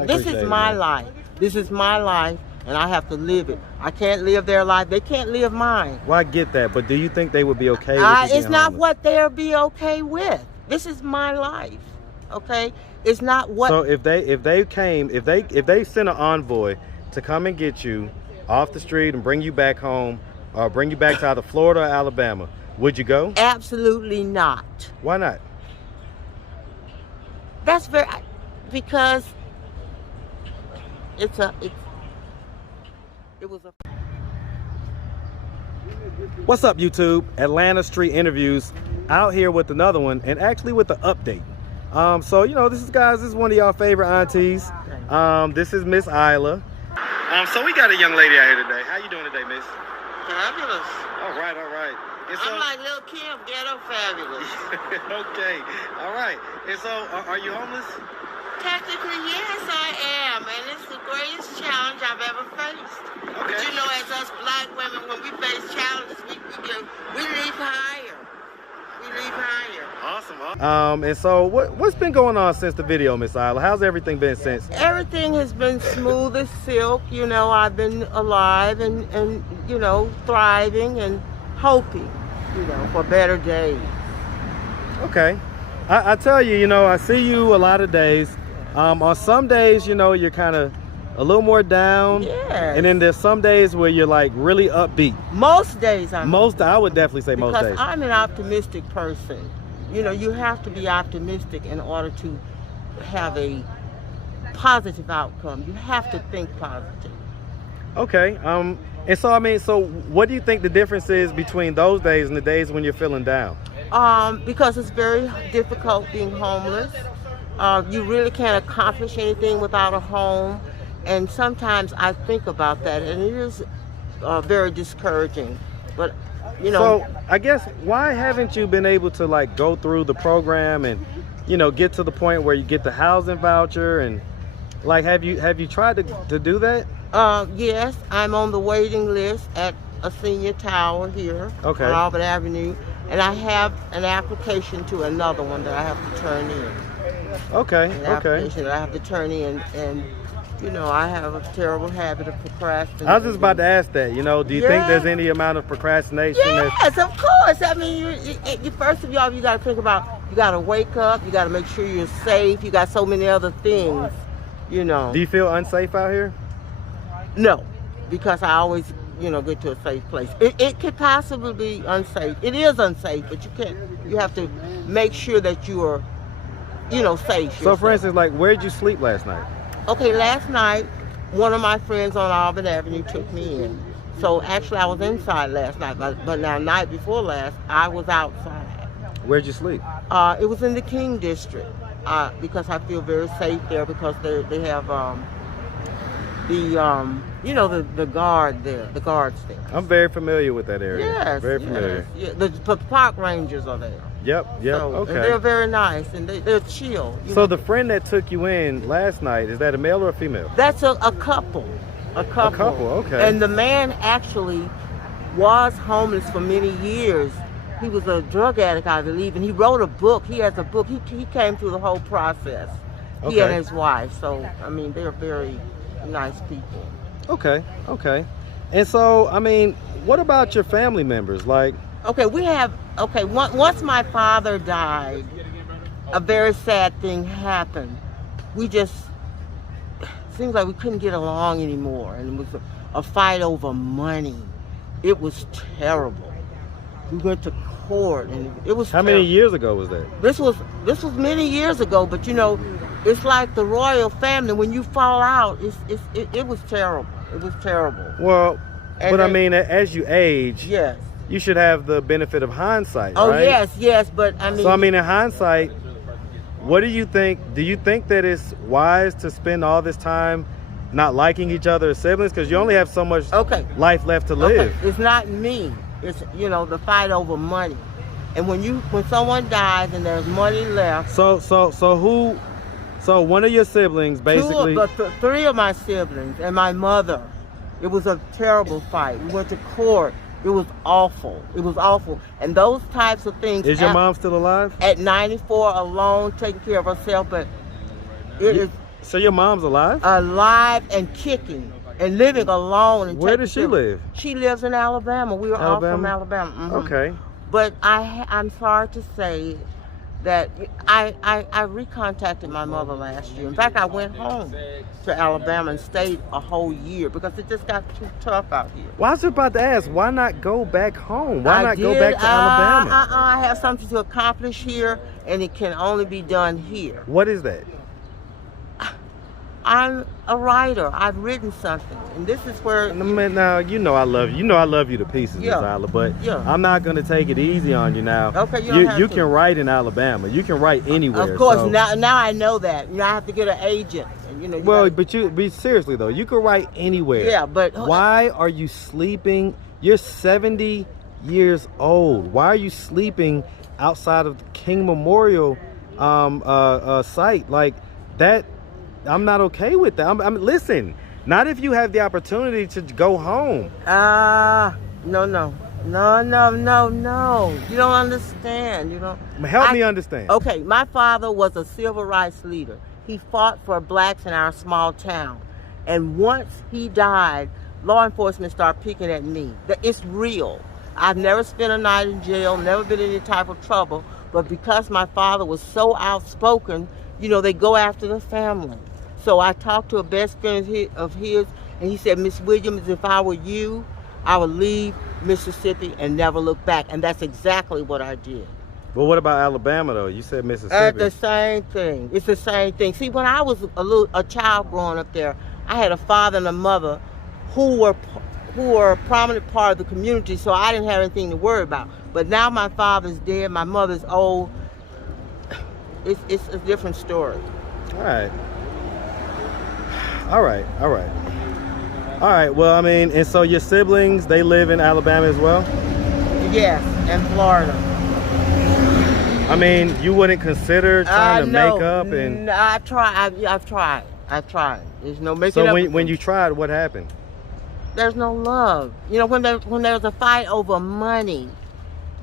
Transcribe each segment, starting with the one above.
This is my life. This is my life, and I have to live it. I can't live their life. They can't live mine. Well, I get that, but do you think they would be okay with you being It's not homeless? what they'll be okay with. This is my life, okay? It's not what. So if they sent an envoy to come and get you off the street and bring you back home, or bring you back to either Florida or Alabama, would you go? Absolutely not. Why not? That's because it was a. What's up, YouTube? Atlanta Street Interviews, out here with another one, and actually with the update. So you know, this is one of y'all favorite aunties. This is Miss Isla. So we got a young lady out here today. How you doing today, Miss? Fabulous. All right. And so, I'm like Lil' Kim, ghetto fabulous. okay, all right. And so, are you homeless? Technically, yes, I am, and it's the greatest challenge I've ever faced. Okay. But you know, as us black women, when we face challenges, we leap higher. We leap higher. Awesome. And so, what's been going on since the video, Miss Isla? How's everything been since? Everything has been smooth as silk. You know, I've been alive and you know, thriving and hoping, you know, for better days. Okay. I tell you, you know, I see you a lot of days. On some days, you know, you're kind of a little more down. Yes. And then there's some days where you're like really upbeat. Most days I would definitely say most days. Because I'm an optimistic person. You know, you have to be optimistic in order to have a positive outcome. You have to think positive. Okay. And so, I mean, so what do you think the difference is between those days and the days when you're feeling down? Because it's very difficult being homeless. You really can't accomplish anything without a home. And sometimes I think about that, and it is very discouraging. But, you know. So, I guess, why haven't you been able to, like, go through the program and, you know, get to the point where you get the housing voucher? And, like, have you tried to do that? Yes, I'm on the waiting list at a senior tower here on Auburn Avenue, and I have an application to another one that I have to turn in. Application that I have to turn in, and you know, I have a terrible habit of procrastinating. I was just about to ask that. You know, do you think there's any amount of procrastination? Yes, of course. I mean, first of all, you got to think about, you got to wake up, you got to make sure you're safe. You got so many other things, you know. Do you feel unsafe out here? No, because I always, you know, get to a safe place. It could possibly be unsafe. It is unsafe, but you have to make sure that you are, you know, safe yourself. So for instance, like, where'd you sleep last night? Okay, last night, one of my friends on Auburn Avenue took me in. So actually I was inside last night, but now night before last, I was outside. Where'd you sleep? It was in the King District, because I feel very safe there, because they have, you know, the guard there, the guards there. I'm very familiar with that area. Yes, very familiar. Yes. Yeah, the park rangers are there. Yep. So, Okay. And they're very nice, and they're chill. So the friend that took you in last night, is that a male or a female? That's a couple. A couple. Okay. And the man actually was homeless for many years. He was a drug addict, I believe, and he wrote a book. He has a book. He came through the whole process. He and his wife. So I mean, they're very nice people. Okay. And so, I mean, what about your family members? Like, once my father died, a very sad thing happened. Seems like we couldn't get along anymore, and it was a fight over money. It was terrible. We went to court, and it was How many years ago was that? This was many years ago, but you know, it's like the royal family. When you fall out, it was terrible. It was terrible. Well, but I mean, as you age, yes, you should have the benefit of hindsight, oh, right? yes, but I mean... So, I mean, in hindsight, what do you think? Do you think that it's wise to spend all this time not liking each other as siblings? Because you only have so much life left to live. It's not me. It's, you know, the fight over money. And when someone dies and there's money left... So one of your siblings, basically... Three of my siblings and my mother. It was a terrible fight. We went to court. It was awful. It was awful. And those types of things... Is your mom still alive? At 94, alone, taking care of herself, but So your mom's alive? Alive and kicking and living alone. And where does she live? She lives in Alabama. We were all from Alabama. Mm-hmm. Okay. But I'm sorry to say that I recontacted my mother last year. In fact, I went home to Alabama and stayed a whole year because it just got too tough out here. Well, I was about to ask, why not go back home? Why not go back to Alabama? I have something to accomplish here, and it can only be done here. What is that? I'm a writer. I've written something, and this is where. Now you know I love you. You know I love you to pieces, Miss Isla. But I'm not gonna take it easy on you now. Okay, you can write in Alabama. You can write anywhere. Of course. So. Now I know that. I have to get an agent. And, well, but seriously though, you can write anywhere. Yeah, but why are you sleeping? You're 70 years old. Why are you sleeping outside of the King Memorial site like that? I'm not okay with that. Listen, not if you have the opportunity to go home. No. You don't understand. You don't. Help me understand. Okay, my father was a civil rights leader. He fought for blacks in our small town. And once he died, law enforcement started picking at me. It's real. I've never spent a night in jail, never been in any type of trouble. But because my father was so outspoken, they go after the family. So I talked to a best friend of his, and he said, Miss Williams, if I were you, I would leave Mississippi and never look back. And that's exactly what I did. But what about Alabama, though? You said Mississippi. The same thing. It's the same thing. See, when I was a child growing up there, I had a father and a mother who were a prominent part of the community, so I didn't have anything to worry about. But now my father's dead, my mother's old. It's a different story. All right. Well, and so your siblings, they live in Alabama as well? Yes, and Florida. You wouldn't consider trying to make up and... No, I've tried. There's no making up. So when you tried, what happened? There's no love. When there's a fight over money,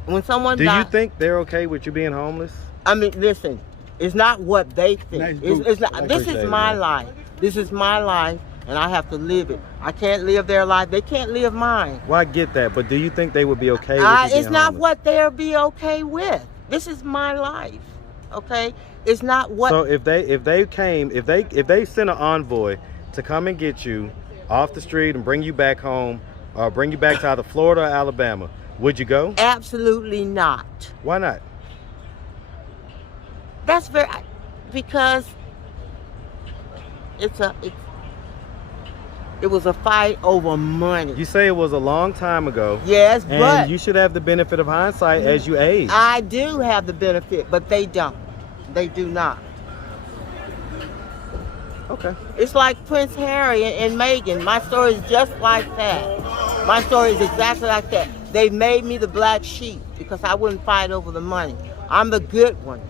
when someone Do you think they're okay with you being homeless? Listen, it's not what they think. It's not. This is my life. This is my life, and I have to live it. I can't live their life. They can't live mine. Well, I get that, but do you think they would be okay with you being It's not homeless? what they'll be okay with. This is my life, okay? It's not what. So if they sent an envoy to come and get you off the street and bring you back home, or bring you back to either Florida or Alabama, would you go? Absolutely not. Why not? Because it was a fight over money. You say it was a long time ago. Yes, and but you should have the benefit of hindsight as you age. I do have the benefit, but they don't. They do not. Okay. It's like Prince Harry and Meghan. My story is just like that. My story is exactly like that. They made me the black sheep because I wouldn't fight over the money. I'm the good one.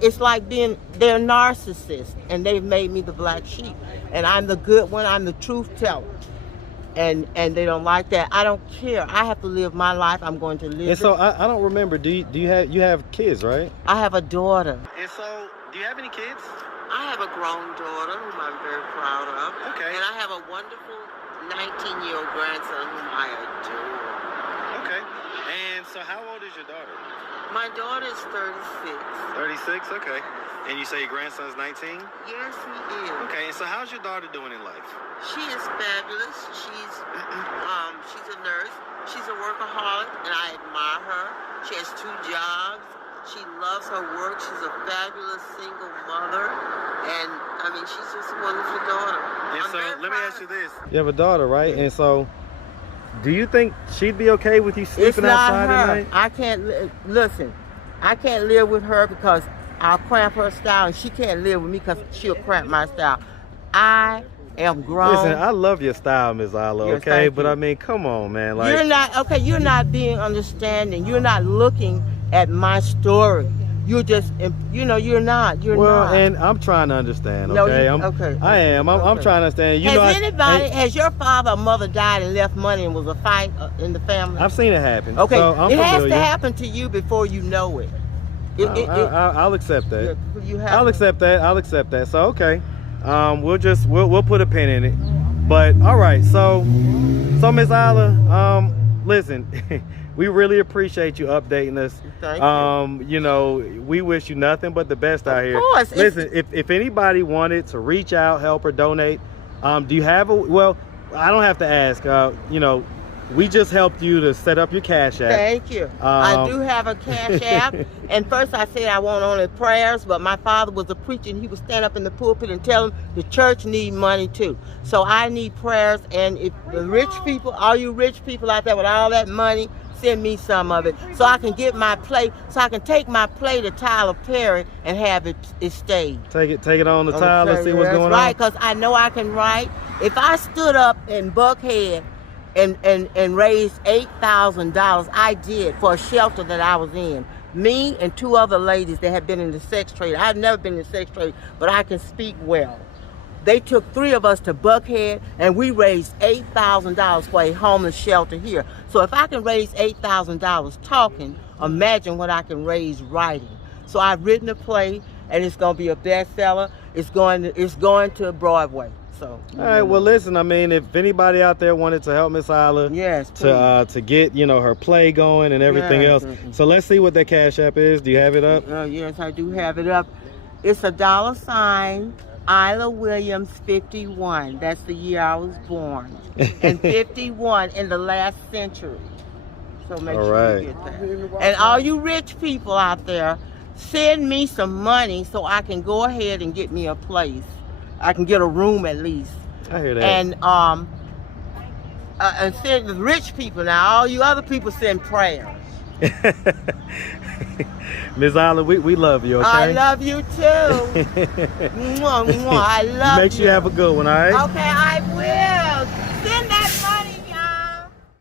It's like they're narcissists, and they've made me the black sheep. And I'm the good one, I'm the truth teller. And they don't like that. I don't care. I have to live my life. I'm going to live it. And so I don't remember, you have kids, right? I have a daughter. And so, do you have any kids? I have a grown daughter whom I'm very proud of. Okay. And I have a wonderful 19-year-old grandson whom I adore. Okay. And so how old is your daughter? My daughter is 36. 36? Okay. And you say your grandson's 19? Yes, he is. Okay, and so how's your daughter doing in life? She is fabulous. She's a nurse. She's a workaholic, and I admire her. She has 2 jobs. She loves her work. She's a fabulous single mother. And, she's just a wonderful daughter. And so, let me ask you this. You have a daughter, right? And so, do you think she'd be okay with you sleeping outside at night? I can't, listen, I can't live with her because I'll cramp her style, and she can't live with me because she'll cramp my style. I am grown. Listen, I love your style, Ms. Isla, yes, okay? But come on, man. Like, you're not being understanding. You're not looking at my story. You're just, you're not. Well, and I'm trying to understand, okay? Okay. I am. I'm trying to understand. Has your father or mother died and left money and was a fight in the family? I've seen it happen. Okay, so I'm it has familiar. to happen to you before you know it. I'll accept that. You have I'll accept that. So, okay. We'll put a pin in it. But all right, so Miss Isla, listen, we really appreciate you updating us. Thank you. You know, we wish you nothing but the best out here. Of course. Listen, if anybody wanted to reach out, help, or donate, do you have a? Well, I don't have to ask. You know, we just helped you to set up your Cash App. Thank you. I do have a Cash App. And first I said I want only prayers, but my father was a preacher and he would stand up in the pulpit and tell them the church need money too. So I need prayers, and if the rich people, all you rich people out there with all that money, send me some of it so I can get my play, so I can take my play to Tyler Perry and have it staged. Take it on the Tyler, see what's going on. Right, because I know I can write. If I stood up in Buckhead and raised $8,000, I did, for a shelter that I was in. Me and 2 other ladies that had been in the sex trade. I've never been in the sex trade, but I can speak well. They took 3 of us to Buckhead, and we raised $8,000 for a homeless shelter here. So if I can raise $8,000 talking, imagine what I can raise writing. So I've written a play, and it's going to be a bestseller. It's going to Broadway. So, all right. Well, listen. I mean, if anybody out there wanted to help Miss Isla, yes, to get, you know, her play going and everything else. So let's see what that Cash App is. Do you have it up? Yes, I do have it up. It's $, Isla Williams 51. That's the year I was born, and 51 in the last century. So make sure you get that. And all you rich people out there, send me some money so I can go ahead and get me a place. I can get a room at least. I hear that. And send the rich people. Now all you other people send prayers. Miss Isla, we love you, okay? I love you too. Mwah, mwah, I love you. Make sure you have a good one, all right? Okay, I will.